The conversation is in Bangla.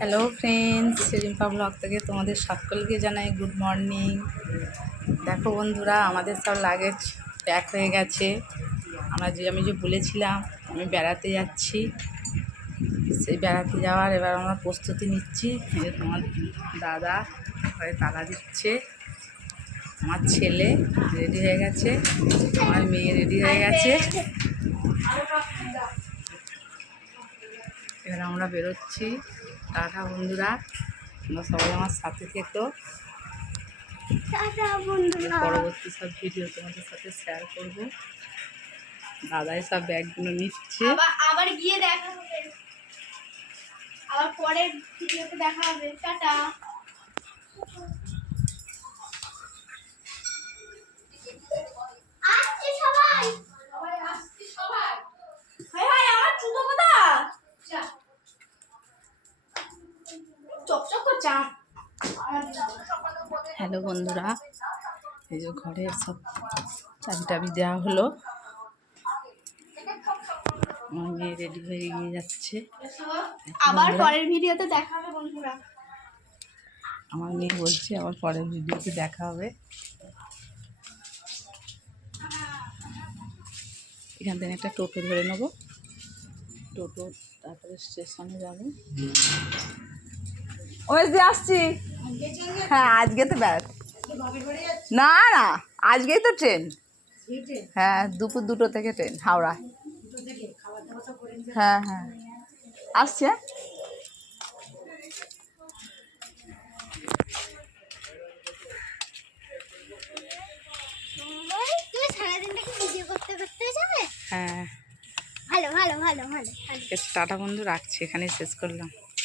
হ্যালো ফ্রেন্ডস, রিম্পা ব্লগ থেকে তোমাদের সকলকে জানাই গুড মর্নিং। দেখো বন্ধুরা, আমাদের সব লাগেজ প্যাক হয়ে গেছে। আমি যে বলেছিলাম আমি বেড়াতে যাচ্ছি, সেই বেড়াতে যাওয়ার এবার আমরা প্রস্তুতি নিচ্ছি। তোমার দাদা ঘরে তালা দিচ্ছে, আমার ছেলে রেডি হয়ে গেছে, আমার মেয়ে রেডি হয়ে গেছে। এবার আমরা বেরোচ্ছি। টাটা বন্ধুরা, তোমরা সবাই আমার সাথে থেকো। পরবর্তী সব ভিডিও তোমাদের সাথে শেয়ার করবো। দাদাই সব ব্যাগগুলো নিচ্ছে। আবার গিয়ে দেখা হবে, আবার পরের ভিডিওতে দেখা হবে। টাটা। আসছে সবাই, সবাই আসছে সবাই। হাই হাই, আমার চুতো কথা যা চকচক করছে। হ্যালো বন্ধুরা, এই যে ঘরের সব চাবি টাবি দেওয়া হলো। আমার মেয়ে রেডি হয়ে গিয়ে যাচ্ছে। আবার পরের ভিডিওতে দেখা হবে বন্ধুরা। আমার মেয়ে বলছে আবার পরের ভিডিওতে দেখা হবে। এখান থেকে একটা টোটো ধরে নেবো, টোটো তারপরে স্টেশনে যাবো। ওই যে আসছি। হ্যাঁ, আজকে তো বেড়াতে না না, আজকেই তো ট্রেন। হ্যাঁ, দুপুর 2টো থেকে ট্রেন হাওড়া। হ্যাঁ হ্যাঁ, আসছে। তুমি সারাদিনটা কি ভিডিও করতে করতে যাবে? হ্যাঁ, ভালো ভালো ভালো ভালো। টাটা বন্ধু, রাখছি, এখানেই শেষ করলাম।